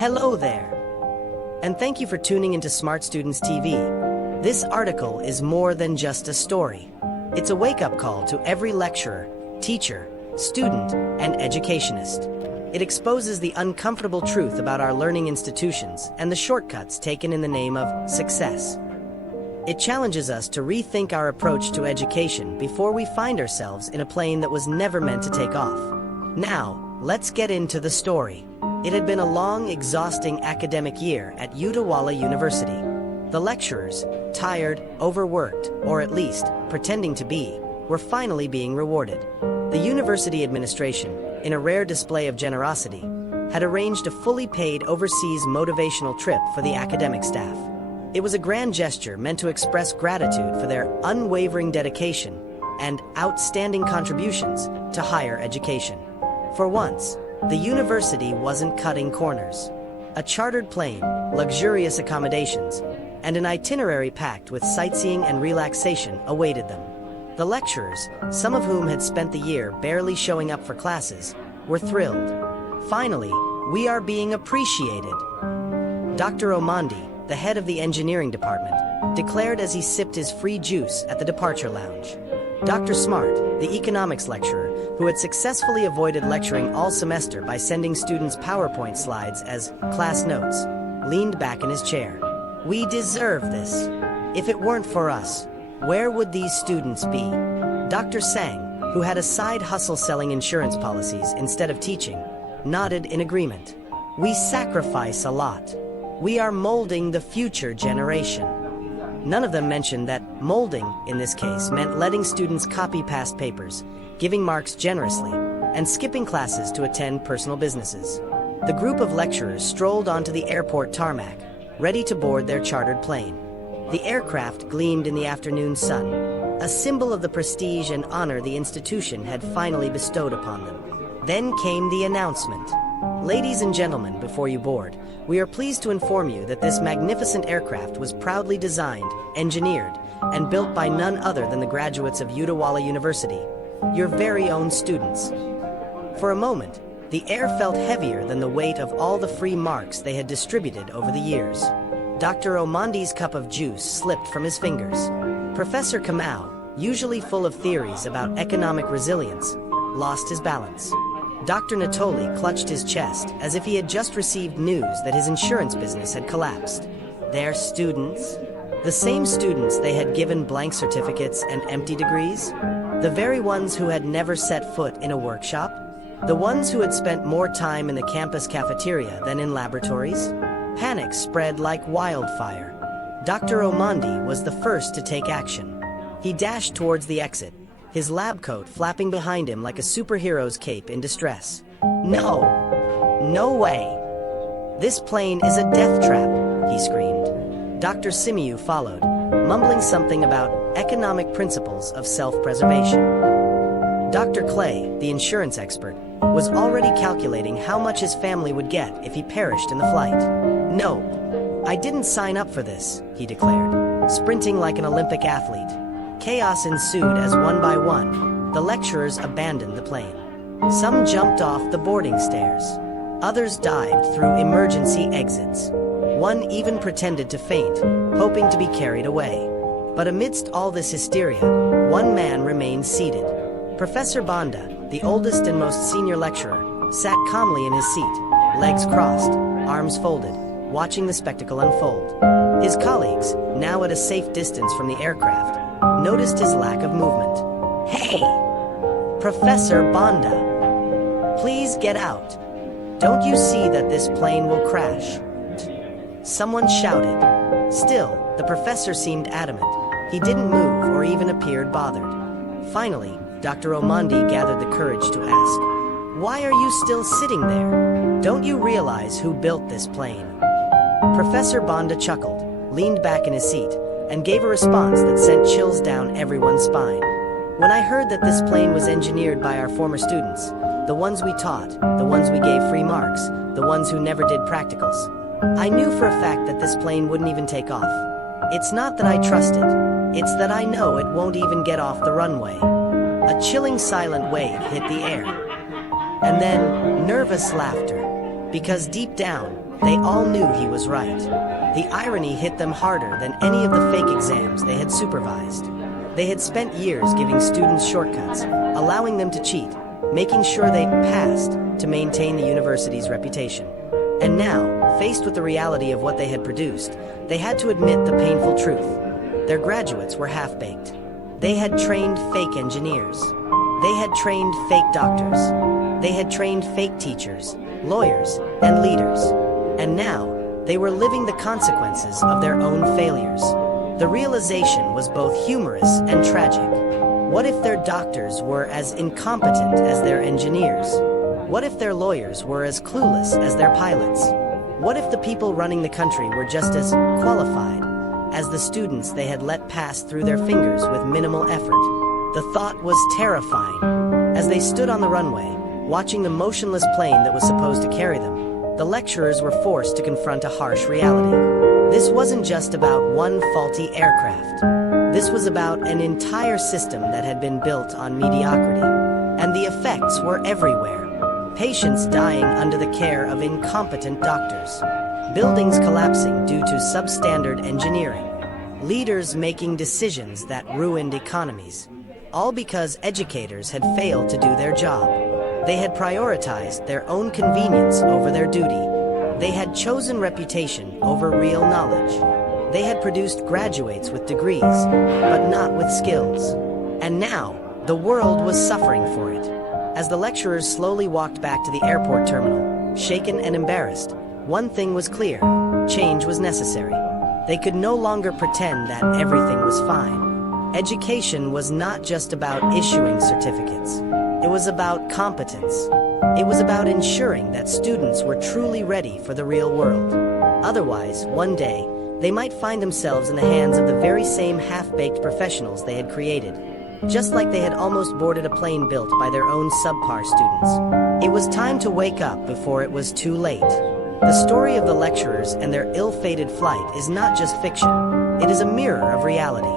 Hello there, and thank you for tuning into Smart Students TV. This article is more than just a story. It's a wake-up call to every lecturer, teacher, student, and educationist. It exposes the uncomfortable truth about our learning institutions and the shortcuts taken in the name of success. It challenges us to rethink our approach to education before we find ourselves in a plane that was never meant to take off. Now, let's get into the story. It had been a long, exhausting academic year at Educationists University. The lecturers, tired, overworked, or at least pretending to be, were finally being rewarded. The university administration, in a rare display of generosity, had arranged a fully paid overseas motivational trip for the academic staff. It was a grand gesture meant to express gratitude for their unwavering dedication and outstanding contributions to higher education. For once, the university wasn't cutting corners. A chartered plane, luxurious accommodations, and an itinerary packed with sightseeing and relaxation awaited them. The lecturers, some of whom had spent the year barely showing up for classes, were thrilled. Finally, we are being appreciated. Dr. Omandi, the head of the engineering department, declared as he sipped his free juice at the departure lounge. Dr. Smart, the economics lecturer, who had successfully avoided lecturing all semester by sending students PowerPoint slides as class notes, leaned back in his chair. We deserve this. If it weren't for us, where would these students be? Dr. Sang, who had a side hustle selling insurance policies instead of teaching, nodded in agreement. We sacrifice a lot. We are molding the future generation. None of them mentioned that molding, in this case, meant letting students copy past papers, giving marks generously, and skipping classes to attend personal businesses. The group of lecturers strolled onto the airport tarmac, ready to board their chartered plane. The aircraft gleamed in the afternoon sun, a symbol of the prestige and honor the institution had finally bestowed upon them. Then came the announcement. Ladies and gentlemen, before you board, we are pleased to inform you that this magnificent aircraft was proudly designed, engineered, and built by none other than the graduates of Educationists University, your very own students. For a moment, the air felt heavier than the weight of all the free marks they had distributed over the years. Dr. Omandi's cup of juice slipped from his fingers. Professor Kamau, usually full of theories about economic resilience, lost his balance. Dr. Natoli clutched his chest as if he had just received news that his insurance business had collapsed. Their students? The same students they had given blank certificates and empty degrees? The very ones who had never set foot in a workshop? The ones who had spent more time in the campus cafeteria than in laboratories? Panic spread like wildfire. Dr. Omandi was the first to take action. He dashed towards the exit, his lab coat flapping behind him like a superhero's cape in distress. No! No way! This plane is a death trap, he screamed. Dr. Simiu followed, mumbling something about economic principles of self-preservation. Dr. Clay, the insurance expert, was already calculating how much his family would get if he perished in the flight. No, I didn't sign up for this, he declared, sprinting like an Olympic athlete. Chaos ensued as one by one, the lecturers abandoned the plane. Some jumped off the boarding stairs. Others dived through emergency exits. One even pretended to faint, hoping to be carried away. But amidst all this hysteria, one man remained seated. Professor Banda, the oldest and most senior lecturer, sat calmly in his seat, legs crossed, arms folded, watching the spectacle unfold. His colleagues, now at a safe distance from the aircraft, noticed his lack of movement. Hey! Professor Banda! Please get out! Don't you see that this plane will crash? Someone shouted. Still, the professor seemed adamant. He didn't move or even appeared bothered. Finally, Dr. Omandi gathered the courage to ask, "Why are you still sitting there? Don't you realize who built this plane?" Professor Banda chuckled, leaned back in his seat, and gave a response that sent chills down everyone's spine. When I heard that this plane was engineered by our former students, the ones we taught, the ones we gave free marks, the ones who never did practicals, I knew for a fact that this plane wouldn't even take off. It's not that I trust it, it's that I know it won't even get off the runway. A chilling silent wave hit the air. And then, nervous laughter, because deep down, they all knew he was right. The irony hit them harder than any of the fake exams they had supervised. They had spent years giving students shortcuts, allowing them to cheat, making sure they passed to maintain the university's reputation. And now, faced with the reality of what they had produced, they had to admit the painful truth. Their graduates were half-baked. They had trained fake engineers. They had trained fake doctors. They had trained fake teachers, lawyers, and leaders. And now, they were living the consequences of their own failures. The realization was both humorous and tragic. What if their doctors were as incompetent as their engineers? What if their lawyers were as clueless as their pilots? What if the people running the country were just as qualified as the students they had let pass through their fingers with minimal effort? The thought was terrifying. As they stood on the runway, watching the motionless plane that was supposed to carry them, the lecturers were forced to confront a harsh reality. This wasn't just about one faulty aircraft. This was about an entire system that had been built on mediocrity. And the effects were everywhere. Patients dying under the care of incompetent doctors. Buildings collapsing due to substandard engineering. Leaders making decisions that ruined economies. All because educators had failed to do their job. They had prioritized their own convenience over their duty. They had chosen reputation over real knowledge. They had produced graduates with degrees, but not with skills. And now, the world was suffering for it. As the lecturers slowly walked back to the airport terminal, shaken and embarrassed, one thing was clear: change was necessary. They could no longer pretend that everything was fine. Education was not just about issuing certificates. It was about competence. It was about ensuring that students were truly ready for the real world. Otherwise, one day, they might find themselves in the hands of the very same half-baked professionals they had created. Just like they had almost boarded a plane built by their own subpar students. It was time to wake up before it was too late. The story of the lecturers and their ill-fated flight is not just fiction. It is a mirror of reality.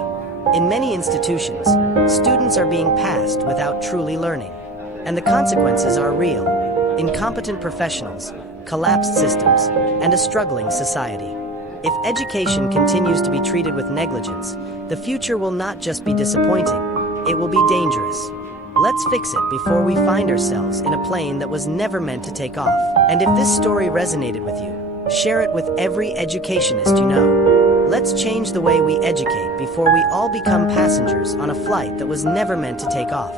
In many institutions, students are being passed without truly learning. And the consequences are real. Incompetent professionals, collapsed systems, and a struggling society. If education continues to be treated with negligence, the future will not just be disappointing. It will be dangerous. Let's fix it before we find ourselves in a plane that was never meant to take off. And if this story resonated with you, share it with every educationist you know. Let's change the way we educate before we all become passengers on a flight that was never meant to take off.